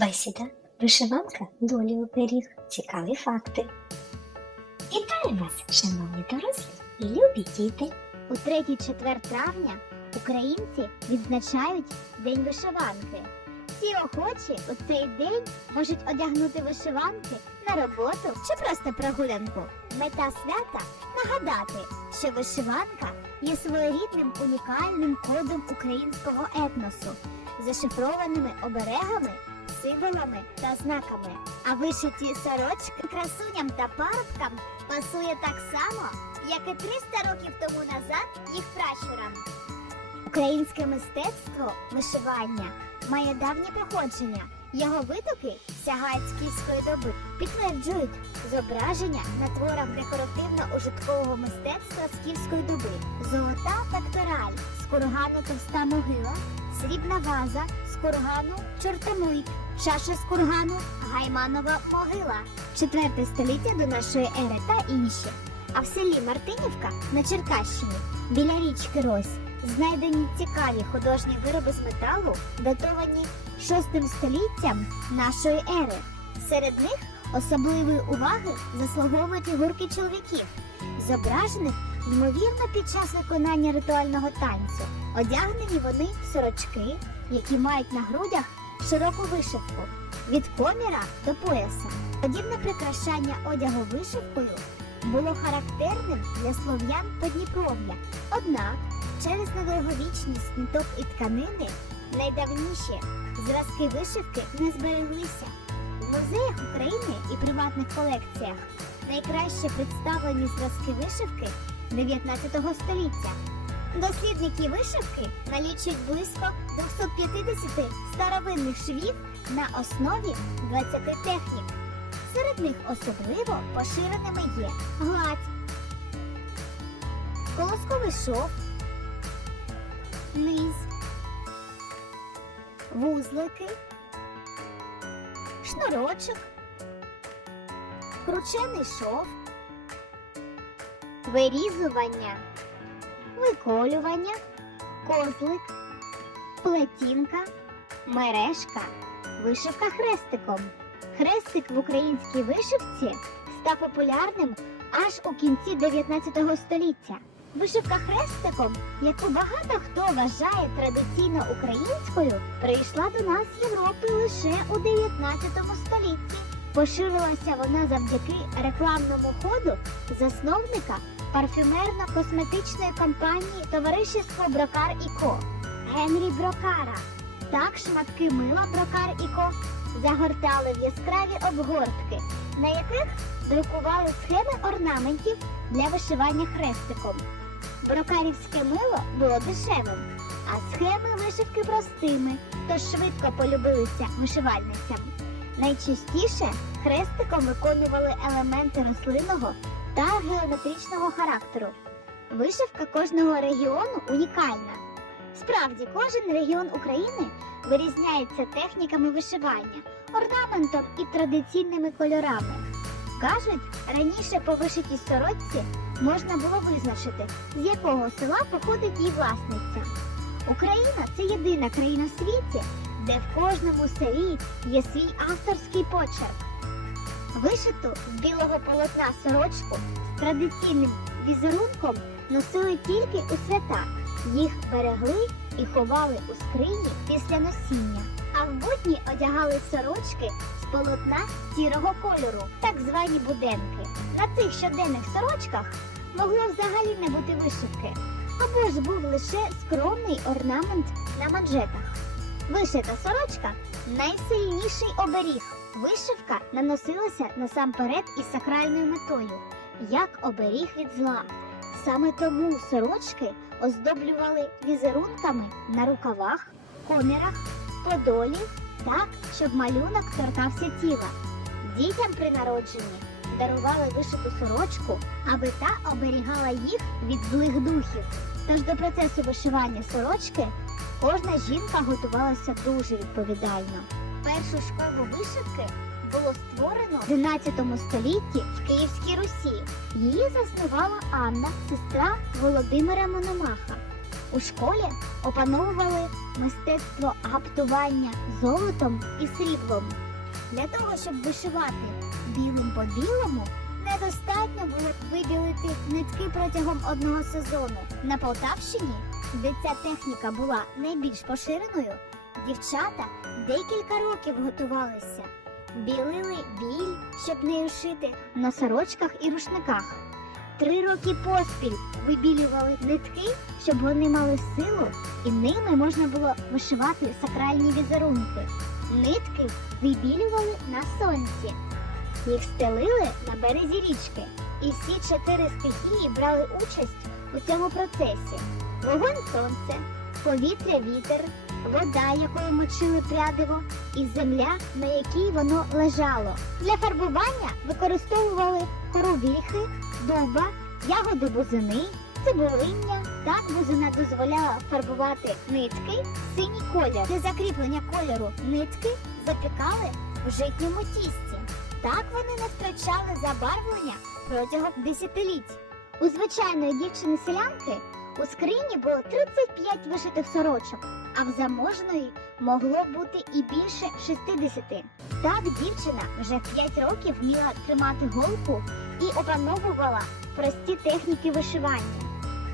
Бесіда, вишиванка, долі оберіг, цікаві факти. Вітаю вас, шановні дорослі і любі діти! У 3-4 травня українці відзначають День вишиванки. Всі охочі у цей день можуть одягнути вишиванки на роботу чи просто прогулянку. Мета свята нагадати, що вишиванка є своєрідним унікальним кодом українського етносу, зашифрованими оберегами, символами та знаками. А вишиті сорочки красуням та парубкам пасує так само, як і 300 років тому назад їх пращурам. Українське мистецтво вишивання має давнє походження. Його витоки сягають з київської доби, підтверджують зображення на творах декоративно-ужиткового мистецтва з київської доби, золота пектораль з кургану товста могила, срібна ваза кургану чортомуй, чаша з кургану гайманова могила, 4 століття до нашої ери та інші. А в селі Мартинівка на Черкащині біля річки Рось знайдені цікаві художні вироби з металу, датовані 6 століттям нашої ери. Серед них особливої уваги заслуговують фігурки чоловіків, зображених ймовірно під час виконання ритуального танцю. Одягнені вони в сорочки, які мають на грудях широку вишивку від коміра до пояса. Подібне прикрашання одягу вишивкою було характерним для слов'ян Подніпров'я. Однак через недовговічність ниток і тканини найдавніші зразки вишивки не збереглися. В музеях України і приватних колекціях найкраще представлені зразки вишивки 19 століття. Дослідники вишивки налічують близько 250 старовинних швів на основі 20 технік. Серед них особливо поширеними є гладь, колосковий шов, низ, вузлики, шнурочок, кручений шов, вирізування, виколювання, козлик, плетінка, мережка, вишивка хрестиком. Хрестик в українській вишивці став популярним аж у кінці 19 століття. Вишивка хрестиком, яку багато хто вважає традиційно українською, прийшла до нас Європи лише у 19 столітті. Поширилася вона завдяки рекламному ходу засновника парфюмерно-косметичної компанії Товаришество Брокар і Ко Генрі Брокара. Так шматки мила Брокар і Ко загортали в яскраві обгортки, на яких друкували схеми орнаментів для вишивання хрестиком. Брокарівське мило було дешевим, а схеми вишивки простими, тож швидко полюбилися вишивальницям. Найчастіше хрестиком виконували елементи рослинного та геометричного характеру. Вишивка кожного регіону унікальна. Справді, кожен регіон України вирізняється техніками вишивання, орнаментом і традиційними кольорами. Кажуть, раніше по вишитій сорочці можна було визначити, з якого села походить її власниця. Україна це єдина країна в світі, де в кожному селі є свій авторський почерк. Вишиту з білого полотна сорочку традиційним візерунком носили тільки у свята. Їх берегли і ховали у скрині після носіння. А в будні одягали сорочки з полотна сірого кольору, так звані буденки. На цих щоденних сорочках могло взагалі не бути вишивки, або ж був лише скромний орнамент на манжетах. Вишита сорочка найсильніший оберіг. Вишивка наносилася насамперед із сакральною метою, як оберіг від зла. Саме тому сорочки оздоблювали візерунками на рукавах, комірах, подолі, так, щоб малюнок торкався тіла. Дітям при народженні дарували вишиту сорочку, аби та оберігала їх від злих духів. Тож до процесу вишивання сорочки кожна жінка готувалася дуже відповідально. Першу школу вишивки було створено в 11 столітті в Київській Русі. Її заснувала Анна, сестра Володимира Мономаха. У школі опановували мистецтво гаптування золотом і сріблом. Для того, щоб вишивати білим по білому, недостатньо було вибілити нитки протягом одного сезону. На Полтавщині, де ця техніка була найбільш поширеною, дівчата декілька років готувалися. Білили біль, щоб нею шити на сорочках і рушниках. Три роки поспіль вибілювали нитки, щоб вони мали силу, і ними можна було вишивати сакральні візерунки. Нитки вибілювали на сонці. Їх стелили на березі річки, і всі чотири стихії брали участь у цьому процесі: вогонь сонце, повітря вітер, вода, якою мочили прядиво, і земля, на якій воно лежало. Для фарбування використовували кору вільхи, дуба, ягоди бузини, цибулиння. Так бузина дозволяла фарбувати нитки в синій колір. Для закріплення кольору нитки запікали в житньому тісті. Так вони не втрачали забарвлення протягом десятиліть. У звичайної дівчини-селянки у скрині було 35 вишитих сорочок, а в заможної могло бути і більше 60. Так дівчина вже 5 років вміла тримати голку і опановувала прості техніки вишивання.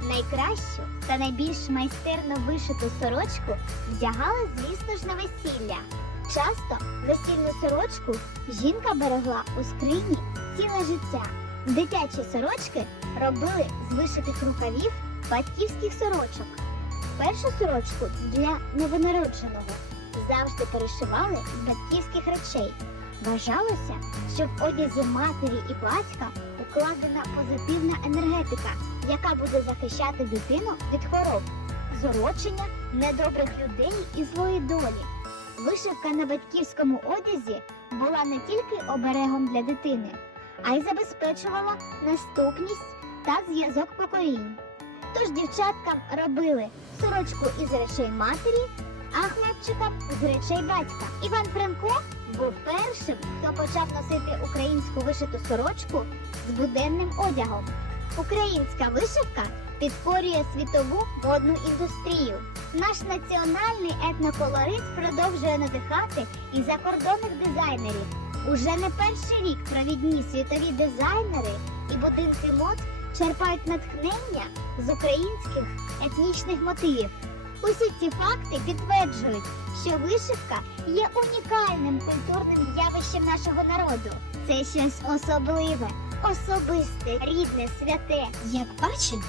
Найкращу та найбільш майстерно вишиту сорочку вдягали, звісно ж, на весілля. Часто весільну сорочку жінка берегла у скрині ціле життя. Дитячі сорочки робили з вишитих рукавів батьківських сорочок. Першу сорочку для новонародженого завжди перешивали з батьківських речей. Вважалося, що в одязі матері і батька укладена позитивна енергетика, яка буде захищати дитину від хвороб, зорочення недобрих людей і злої долі. Вишивка на батьківському одязі була не тільки оберегом для дитини, а й забезпечувала наступність та зв'язок поколінь. Тож дівчаткам робили сорочку із речей матері, а хлопчикам з речей батька. Іван Франко був першим, хто почав носити українську вишиту сорочку з буденним одягом. Українська вишивка підкорює світову модну індустрію. Наш національний етноколорит продовжує надихати і закордонних дизайнерів. Уже не перший рік провідні світові дизайнери і будинки мод черпають натхнення з українських етнічних мотивів. Усі ці факти підтверджують, що вишивка є унікальним культурним явищем нашого народу. Це щось особливе, особисте, рідне, святе. Як бачимо,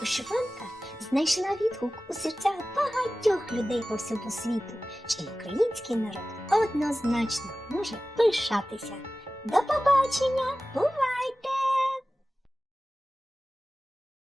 вишиванка знайшла відгук у серцях багатьох людей по всьому світу, чим український народ однозначно може пишатися. До побачення! Бувайте!